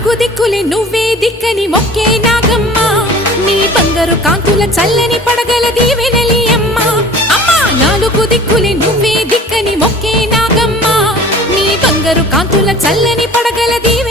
నాలుగు దిక్కులే నువ్వే దిక్కని మొక్కే నాగమ్మ నీ బంగారు కాంతుల చల్లని పడగల దీవెనలి అమ్మ అమ్మా నాలుగు దిక్కులే నువ్వే దిక్కని మొక్కే నాగమ్మ నీ బంగారు కాంతుల చల్లని పడగల